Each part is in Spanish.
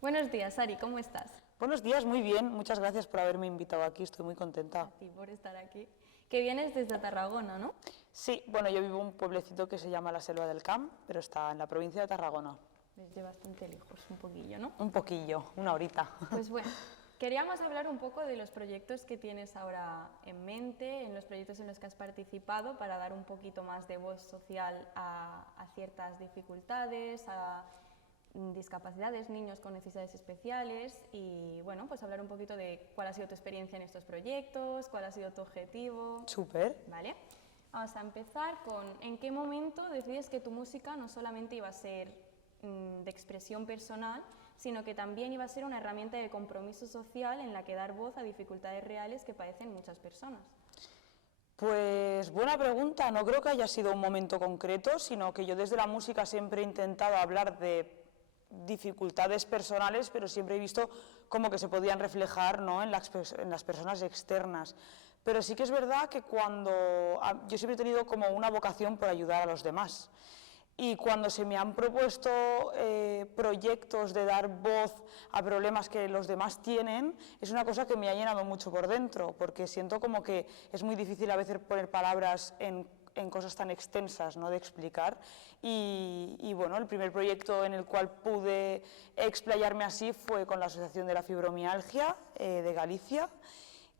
Buenos días, Ari, ¿cómo estás? Buenos días, muy bien. Muchas gracias por haberme invitado aquí, estoy muy contenta. A ti por estar aquí. Que vienes desde Tarragona, ¿no? Sí, bueno, yo vivo en un pueblecito que se llama la Selva del Camp, pero está en la provincia de Tarragona. Desde bastante lejos, un poquillo, ¿no? Un poquillo, una horita. Pues bueno, queríamos hablar un poco de los proyectos que tienes ahora en mente, en los proyectos en los que has participado, para dar un poquito más de voz social a ciertas dificultades, a discapacidades, niños con necesidades especiales y bueno, pues hablar un poquito de cuál ha sido tu experiencia en estos proyectos, cuál ha sido tu objetivo. Súper. Vale. Vamos a empezar con ¿en qué momento decides que tu música no solamente iba a ser de expresión personal, sino que también iba a ser una herramienta de compromiso social en la que dar voz a dificultades reales que padecen muchas personas? Pues buena pregunta, no creo que haya sido un momento concreto, sino que yo desde la música siempre he intentado hablar de dificultades personales, pero siempre he visto como que se podían reflejar, ¿no?, en las personas externas. Pero sí que es verdad que yo siempre he tenido como una vocación por ayudar a los demás. Y cuando se me han propuesto proyectos de dar voz a problemas que los demás tienen, es una cosa que me ha llenado mucho por dentro, porque siento como que es muy difícil a veces poner palabras en cosas tan extensas, ¿no?, de explicar. Y bueno, el primer proyecto en el cual pude explayarme así fue con la Asociación de la Fibromialgia de Galicia,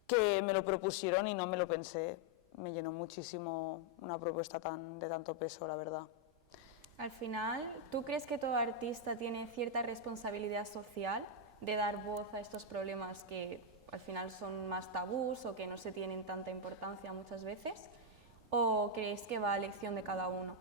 que me lo propusieron y no me lo pensé. Me llenó muchísimo una propuesta de tanto peso, la verdad. Al final, ¿tú crees que todo artista tiene cierta responsabilidad social de dar voz a estos problemas que al final son más tabús o que no se tienen tanta importancia muchas veces? ¿O crees que va a elección de cada uno?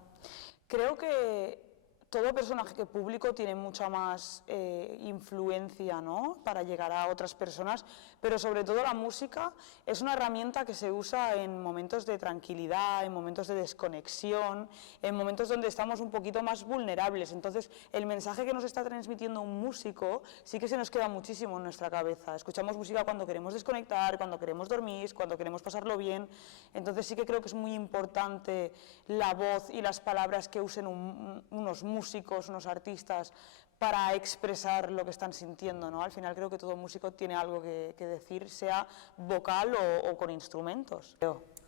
Creo que todo personaje público tiene mucha más influencia, ¿no?, para llegar a otras personas, pero sobre todo la música es una herramienta que se usa en momentos de tranquilidad, en momentos de desconexión, en momentos donde estamos un poquito más vulnerables. Entonces, el mensaje que nos está transmitiendo un músico sí que se nos queda muchísimo en nuestra cabeza. Escuchamos música cuando queremos desconectar, cuando queremos dormir, cuando queremos pasarlo bien. Entonces sí que creo que es muy importante la voz y las palabras que usen unos músicos, unos artistas, para expresar lo que están sintiendo, ¿no? Al final creo que todo músico tiene algo que decir, sea vocal o con instrumentos.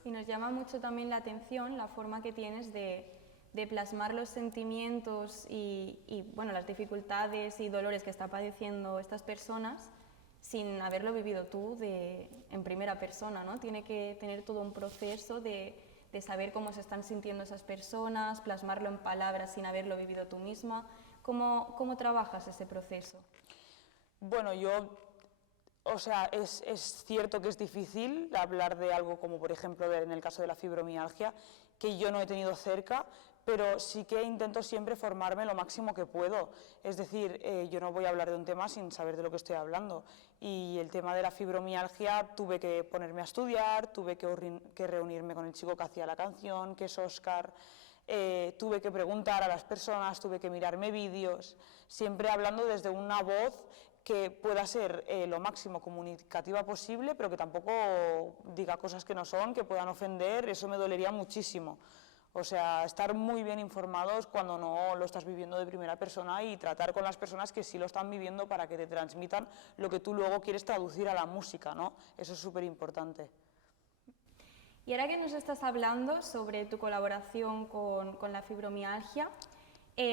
Y nos llama mucho también la atención la forma que tienes de plasmar los sentimientos y bueno, las dificultades y dolores que están padeciendo estas personas sin haberlo vivido tú en primera persona, ¿no? Tiene que tener todo un proceso de saber cómo se están sintiendo esas personas, plasmarlo en palabras sin haberlo vivido tú misma. ¿Cómo trabajas ese proceso? Bueno, es cierto que es difícil hablar de algo como, por ejemplo, en el caso de la fibromialgia, que yo no he tenido cerca, pero sí que intento siempre formarme lo máximo que puedo. Es decir, yo no voy a hablar de un tema sin saber de lo que estoy hablando. Y el tema de la fibromialgia tuve que ponerme a estudiar, tuve que reunirme con el chico que hacía la canción, que es Óscar. Tuve que preguntar a las personas, tuve que mirarme vídeos, siempre hablando desde una voz que pueda ser lo máximo comunicativa posible, pero que tampoco diga cosas que no son, que puedan ofender. Eso me dolería muchísimo. O sea, estar muy bien informados cuando no lo estás viviendo de primera persona y tratar con las personas que sí lo están viviendo para que te transmitan lo que tú luego quieres traducir a la música, ¿no? Eso es súper importante. Y ahora que nos estás hablando sobre tu colaboración con la fibromialgia,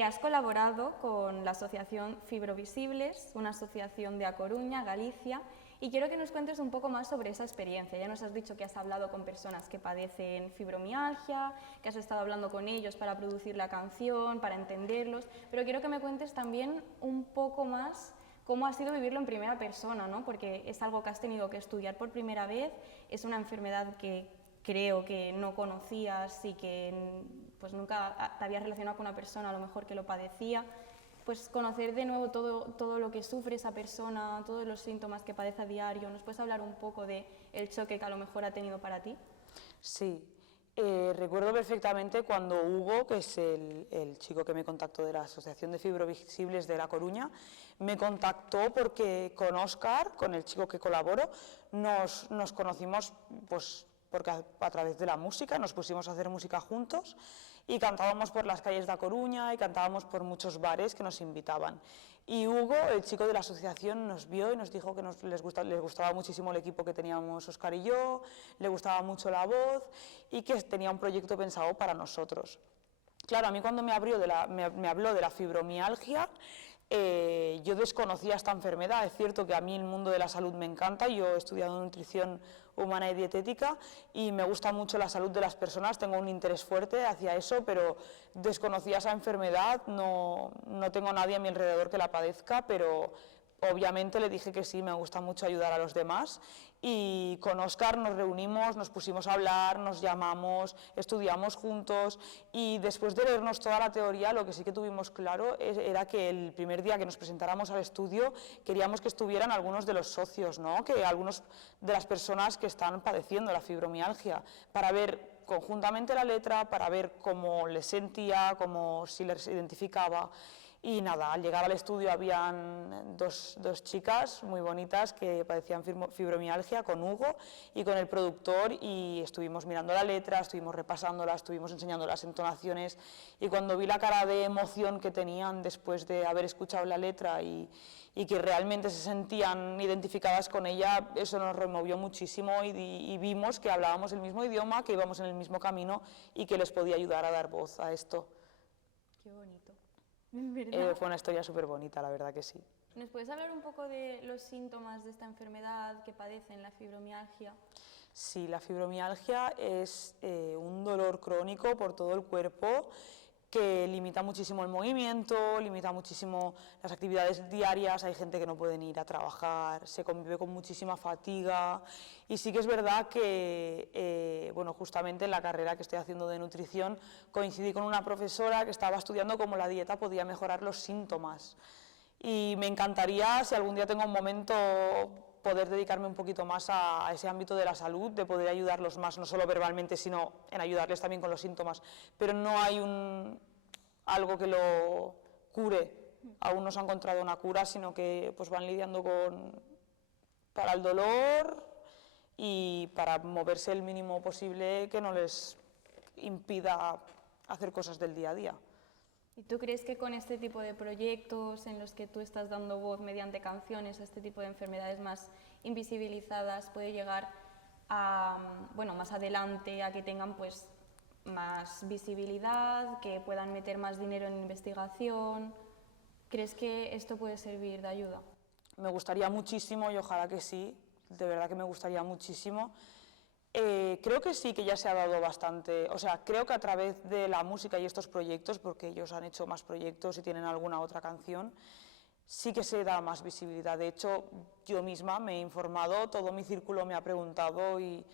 has colaborado con la asociación Fibrovisibles, una asociación de A Coruña, Galicia, y quiero que nos cuentes un poco más sobre esa experiencia. Ya nos has dicho que has hablado con personas que padecen fibromialgia, que has estado hablando con ellos para producir la canción, para entenderlos, pero quiero que me cuentes también un poco más cómo ha sido vivirlo en primera persona, ¿no? Porque es algo que has tenido que estudiar por primera vez, es una enfermedad que creo que no conocías y que pues nunca te habías relacionado con una persona a lo mejor que lo padecía, pues conocer de nuevo todo lo que sufre esa persona, todos los síntomas que padece a diario. ¿Nos puedes hablar un poco del choque que a lo mejor ha tenido para ti? Sí, recuerdo perfectamente cuando Hugo, que es el chico que me contactó de la Asociación de Fibrovisibles de La Coruña, me contactó porque con Óscar, con el chico que colaboro, nos conocimos pues porque a través de la música nos pusimos a hacer música juntos y cantábamos por las calles de A Coruña y cantábamos por muchos bares que nos invitaban. Y Hugo, el chico de la asociación, nos vio y nos dijo que les gustaba muchísimo el equipo que teníamos Óscar y yo, le gustaba mucho la voz y que tenía un proyecto pensado para nosotros. Claro, a mí cuando me habló de la fibromialgia, yo desconocía esta enfermedad. Es cierto que a mí el mundo de la salud me encanta, yo he estudiado nutrición humana y dietética y me gusta mucho la salud de las personas, tengo un interés fuerte hacia eso, pero desconocía esa enfermedad, no tengo a nadie a mi alrededor que la padezca, pero obviamente le dije que sí, me gusta mucho ayudar a los demás y con Óscar nos reunimos, nos pusimos a hablar, nos llamamos, estudiamos juntos y después de leernos toda la teoría lo que sí que tuvimos claro era que el primer día que nos presentáramos al estudio queríamos que estuvieran algunos de los socios, ¿no? Que algunos de las personas que están padeciendo la fibromialgia para ver conjuntamente la letra, para ver cómo les sentía, cómo si les identificaba. Y nada, al llegar al estudio habían dos chicas muy bonitas que padecían fibromialgia con Hugo y con el productor y estuvimos mirando la letra, estuvimos repasándola, estuvimos enseñando las entonaciones y cuando vi la cara de emoción que tenían después de haber escuchado la letra y que realmente se sentían identificadas con ella, eso nos removió muchísimo y vimos que hablábamos el mismo idioma, que íbamos en el mismo camino y que les podía ayudar a dar voz a esto. Qué bonito. ¿Verdad? Fue una historia súper bonita, la verdad que sí. ¿Nos puedes hablar un poco de los síntomas de esta enfermedad que padecen, la fibromialgia? Sí, la fibromialgia es un dolor crónico por todo el cuerpo que limita muchísimo el movimiento, limita muchísimo las actividades diarias, hay gente que no puede ni ir a trabajar, se convive con muchísima fatiga y sí que es verdad que, bueno, justamente en la carrera que estoy haciendo de nutrición coincidí con una profesora que estaba estudiando cómo la dieta podía mejorar los síntomas y me encantaría, si algún día tengo un momento, poder dedicarme un poquito más a ese ámbito de la salud, de poder ayudarlos más, no solo verbalmente, sino en ayudarles también con los síntomas. Pero no hay algo que lo cure, aún no se ha encontrado una cura, sino que pues, van lidiando para el dolor y para moverse el mínimo posible que no les impida hacer cosas del día a día. ¿Y tú crees que con este tipo de proyectos en los que tú estás dando voz mediante canciones a este tipo de enfermedades más invisibilizadas puede llegar a, bueno, más adelante a que tengan pues más visibilidad, que puedan meter más dinero en investigación? ¿Crees que esto puede servir de ayuda? Me gustaría muchísimo y ojalá que sí, de verdad que me gustaría muchísimo. Creo que sí que ya se ha dado bastante, o sea, creo que a través de la música y estos proyectos, porque ellos han hecho más proyectos y tienen alguna otra canción, sí que se da más visibilidad. De hecho, yo misma me he informado, todo mi círculo me ha preguntado y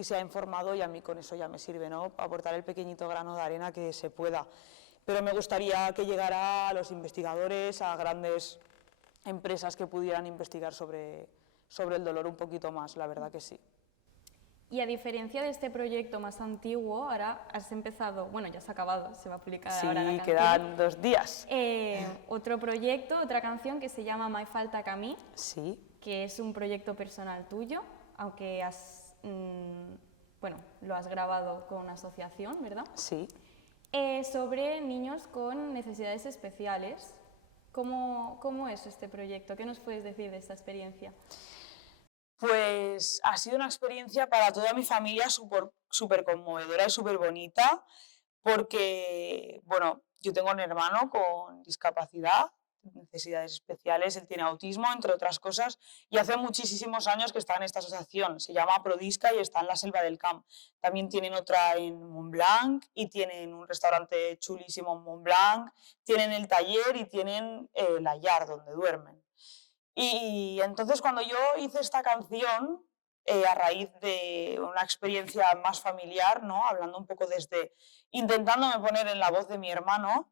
se ha informado y a mí con eso ya me sirve, ¿no? Aportar el pequeñito grano de arena que se pueda. Pero me gustaría que llegara a los investigadores, a grandes empresas que pudieran investigar sobre el dolor un poquito más, la verdad que sí. Y a diferencia de este proyecto más antiguo, ahora has empezado, bueno, ya se ha acabado, se va a publicar ahora la Sí, canción. quedan 2 días. Otro proyecto, otra canción que se llama Mai falta que a mí, Sí. que es un proyecto personal tuyo, aunque bueno, lo has grabado con una asociación, ¿verdad? Sí. Sobre niños con necesidades especiales. ¿Cómo es este proyecto? ¿Qué nos puedes decir de esta experiencia? Pues ha sido una experiencia para toda mi familia súper conmovedora y súper bonita, porque, bueno, yo tengo un hermano con discapacidad, necesidades especiales, él tiene autismo, entre otras cosas, y hace muchísimos años que está en esta asociación, se llama Prodisca y está en la Selva del Camp. También tienen otra en Montblanc y tienen un restaurante chulísimo en Montblanc, tienen el taller y tienen la yard donde duermen. Y entonces cuando yo hice esta canción, a raíz de una experiencia más familiar, ¿no? Hablando un poco intentándome poner en la voz de mi hermano,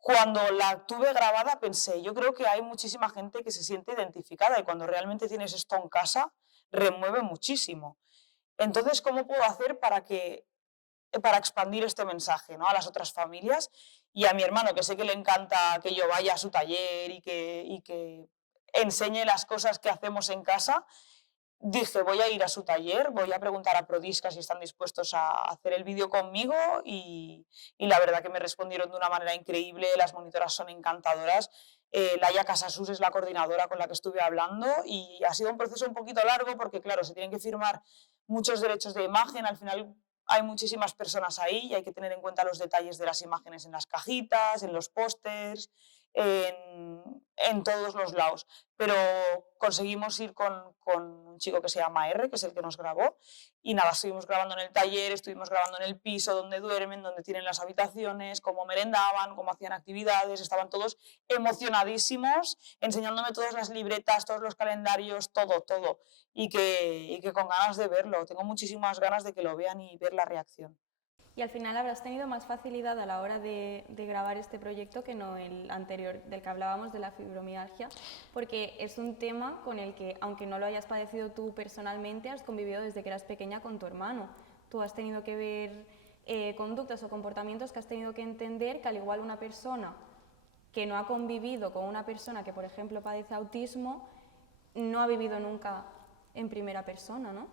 cuando la tuve grabada pensé, yo creo que hay muchísima gente que se siente identificada y cuando realmente tienes esto en casa, remueve muchísimo. Entonces, ¿cómo puedo hacer para expandir este mensaje, ¿no? A las otras familias y a mi hermano, que sé que le encanta que yo vaya a su taller y que enseñe las cosas que hacemos en casa? dije, voy a ir a su taller, voy a preguntar a Prodisca si están dispuestos a hacer el vídeo conmigo y la verdad que me respondieron de una manera increíble, las monitoras son encantadoras. Laia Casasus es la coordinadora con la que estuve hablando y ha sido un proceso un poquito largo porque, claro, se tienen que firmar muchos derechos de imagen, al final hay muchísimas personas ahí y hay que tener en cuenta los detalles de las imágenes en las cajitas, en los pósters, en todos los lados. Pero conseguimos ir con un chico que se llama R, que es el que nos grabó, y nada, estuvimos grabando en el taller, estuvimos grabando en el piso donde duermen, donde tienen las habitaciones, cómo merendaban, cómo hacían actividades, estaban todos emocionadísimos, enseñándome todas las libretas, todos los calendarios, todo, y que con ganas de verlo, tengo muchísimas ganas de que lo vean y ver la reacción. Y al final habrás tenido más facilidad a la hora de grabar este proyecto que no el anterior del que hablábamos, de la fibromialgia, porque es un tema con el que, aunque no lo hayas padecido tú personalmente, has convivido desde que eras pequeña con tu hermano. Tú has tenido que ver conductas o comportamientos que has tenido que entender que al igual una persona que no ha convivido con una persona que, por ejemplo, padece autismo, no ha vivido nunca en primera persona, ¿no?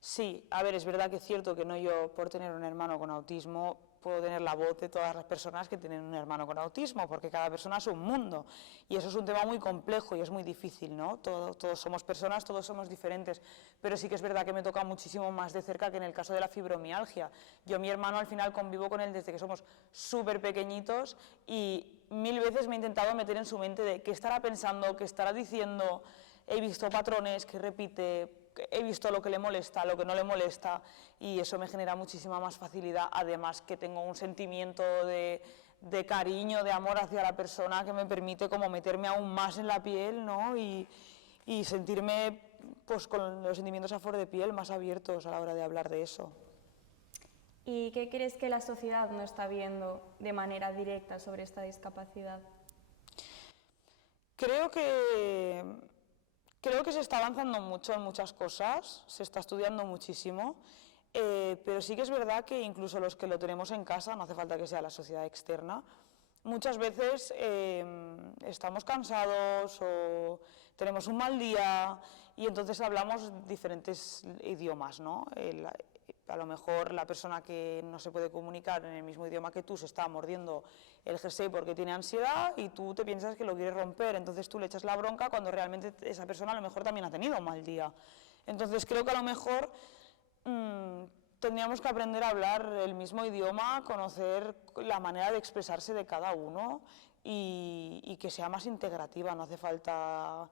Sí, a ver, es verdad que es cierto que no yo, por tener un hermano con autismo, puedo tener la voz de todas las personas que tienen un hermano con autismo, porque cada persona es un mundo. Y eso es un tema muy complejo y es muy difícil, ¿no? Todos somos personas, todos somos diferentes. Pero sí que es verdad que me toca muchísimo más de cerca que en el caso de la fibromialgia. Yo, mi hermano, al final convivo con él desde que somos súper pequeñitos y 1000 veces me he intentado meter en su mente de qué estará pensando, qué estará diciendo. He visto patrones que repite, he visto lo que le molesta, lo que no le molesta y eso me genera muchísima más facilidad, además que tengo un sentimiento de cariño, de amor hacia la persona que me permite como meterme aún más en la piel, ¿no? y sentirme pues con los sentimientos a flor de piel más abiertos a la hora de hablar de eso. ¿Y qué crees que la sociedad no está viendo de manera directa sobre esta discapacidad? Creo que se está avanzando mucho en muchas cosas, se está estudiando muchísimo, pero sí que es verdad que incluso los que lo tenemos en casa, no hace falta que sea la sociedad externa, muchas veces estamos cansados o tenemos un mal día y entonces hablamos diferentes idiomas, ¿no? A lo mejor la persona que no se puede comunicar en el mismo idioma que tú se está mordiendo el jersey porque tiene ansiedad y tú te piensas que lo quieres romper, entonces tú le echas la bronca cuando realmente esa persona a lo mejor también ha tenido un mal día. Entonces creo que a lo mejor tendríamos que aprender a hablar el mismo idioma, conocer la manera de expresarse de cada uno y que sea más integrativa, no hace falta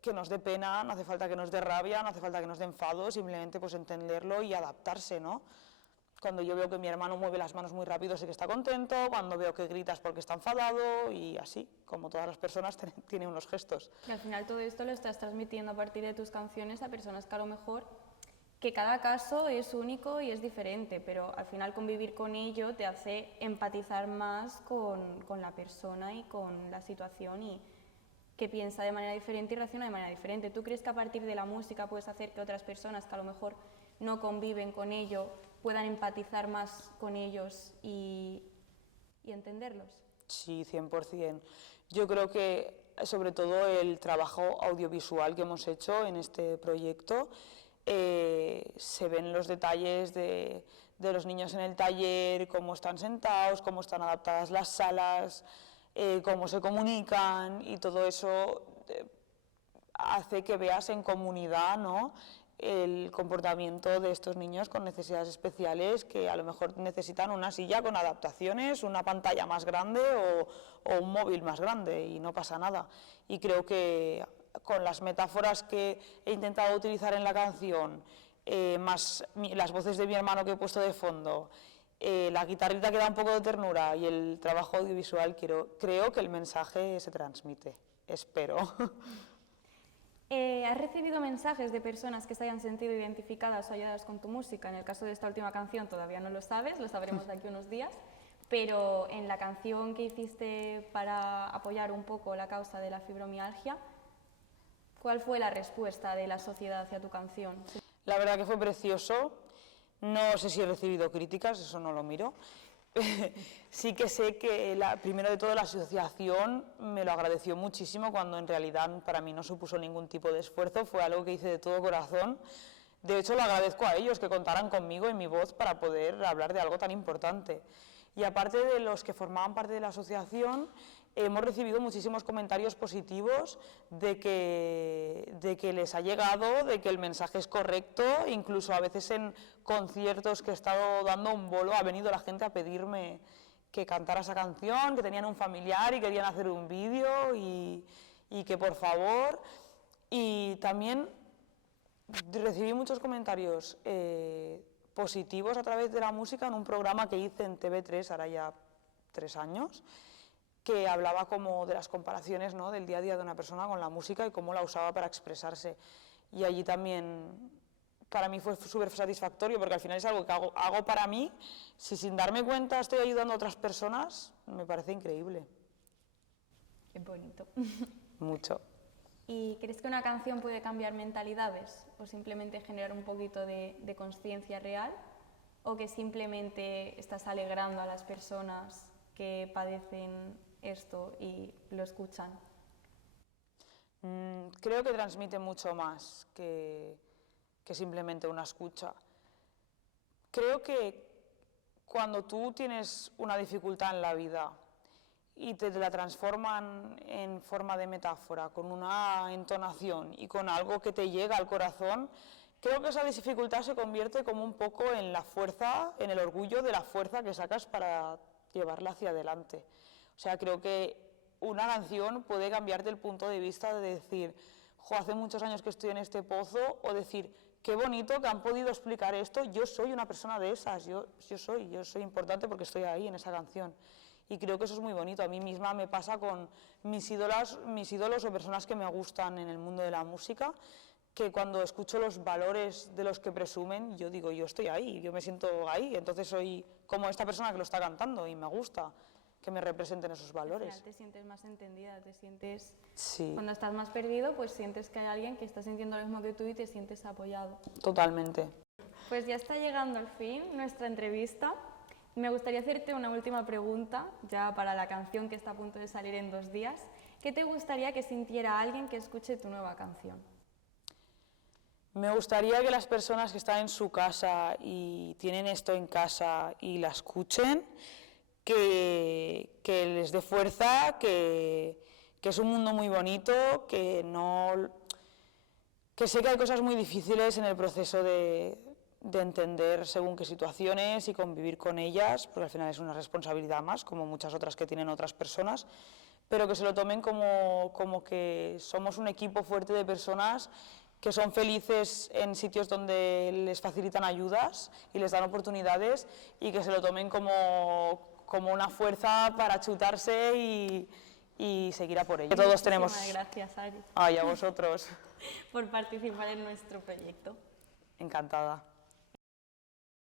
que nos dé pena, no hace falta que nos dé rabia, no hace falta que nos dé enfado, simplemente pues entenderlo y adaptarse, ¿no? Cuando yo veo que mi hermano mueve las manos muy rápido sé que está contento, cuando veo que gritas porque está enfadado y así, como todas las personas tiene unos gestos. Y al final todo esto lo estás transmitiendo a partir de tus canciones a personas que a lo mejor, que cada caso es único y es diferente, pero al final convivir con ello te hace empatizar más con la persona y con la situación y que piensa de manera diferente y reacciona de manera diferente. ¿Tú crees que a partir de la música puedes hacer que otras personas que a lo mejor no conviven con ello puedan empatizar más con ellos y entenderlos? Sí, 100%. Yo creo que sobre todo el trabajo audiovisual que hemos hecho en este proyecto se ven los detalles de los niños en el taller, cómo están sentados, cómo están adaptadas las salas, cómo se comunican y todo eso hace que veas en comunidad, ¿no?, el comportamiento de estos niños con necesidades especiales que a lo mejor necesitan una silla con adaptaciones, una pantalla más grande o un móvil más grande y no pasa nada. Y creo que con las metáforas que he intentado utilizar en la canción, más las voces de mi hermano que he puesto de fondo, la guitarrita que da un poco de ternura y el trabajo audiovisual, creo que el mensaje se transmite, espero. ¿Has recibido mensajes de personas que se hayan sentido identificadas o ayudadas con tu música? En el caso de esta última canción todavía no lo sabes, lo sabremos de aquí unos días, pero en la canción que hiciste para apoyar un poco la causa de la fibromialgia, ¿cuál fue la respuesta de la sociedad hacia tu canción? La verdad que fue precioso, no sé si he recibido críticas, eso no lo miro, Sí que sé que primero de todo la asociación me lo agradeció muchísimo cuando en realidad para mí no supuso ningún tipo de esfuerzo, fue algo que hice de todo corazón. De hecho lo agradezco a ellos que contaran conmigo y mi voz para poder hablar de algo tan importante. Y aparte de los que formaban parte de la asociación, hemos recibido muchísimos comentarios positivos de que les ha llegado, de que el mensaje es correcto, incluso a veces en conciertos que he estado dando un bolo ha venido la gente a pedirme que cantara esa canción, que tenían un familiar y querían hacer un vídeo y que por favor. Y también recibí muchos comentarios positivos a través de la música en un programa que hice en TV3, ahora ya 3 años, que hablaba como de las comparaciones, ¿no?, del día a día de una persona con la música y cómo la usaba para expresarse. Y allí también para mí fue súper satisfactorio porque al final es algo que hago para mí, si sin darme cuenta estoy ayudando a otras personas, me parece increíble. Qué bonito. Mucho. ¿Y crees que una canción puede cambiar mentalidades o simplemente generar un poquito de conciencia real? ¿O que simplemente estás alegrando a las personas que padecen esto y lo escuchan? Creo que transmite mucho más que simplemente una escucha. Creo que cuando tú tienes una dificultad en la vida y te la transforman en forma de metáfora, con una entonación y con algo que te llega al corazón, creo que esa dificultad se convierte como un poco en la fuerza, en el orgullo de la fuerza que sacas para llevarla hacia adelante. O sea, creo que una canción puede cambiarte el punto de vista de decir, jo, hace muchos años que estoy en este pozo, o decir, qué bonito que han podido explicar esto, yo soy una persona de esas, yo soy importante porque estoy ahí en esa canción. Y creo que eso es muy bonito. A mí misma me pasa con mis ídolos o personas que me gustan en el mundo de la música, que cuando escucho los valores de los que presumen, yo digo, yo estoy ahí, yo me siento ahí, entonces soy como esta persona que lo está cantando y me gusta que me representen esos valores. Al final te sientes más entendida, te sientes... Sí. Cuando estás más perdido, pues sientes que hay alguien que está sintiendo lo mismo que tú y te sientes apoyado. Totalmente. Pues ya está llegando al fin nuestra entrevista. Me gustaría hacerte una última pregunta, ya para la canción que está a punto de salir en 2 días. ¿Qué te gustaría que sintiera alguien que escuche tu nueva canción? Me gustaría que las personas que están en su casa y tienen esto en casa y la escuchen, que les dé fuerza, que es un mundo muy bonito, que sé que hay cosas muy difíciles en el proceso de entender según qué situaciones y convivir con ellas, porque al final es una responsabilidad más, como muchas otras que tienen otras personas, pero que se lo tomen como que somos un equipo fuerte de personas que son felices en sitios donde les facilitan ayudas y les dan oportunidades, y que se lo tomen como una fuerza para chutarse y seguir a por ello. Todos tenemos... Muchísimas gracias, Ari. Ay, a vosotros. Por participar en nuestro proyecto. Encantada.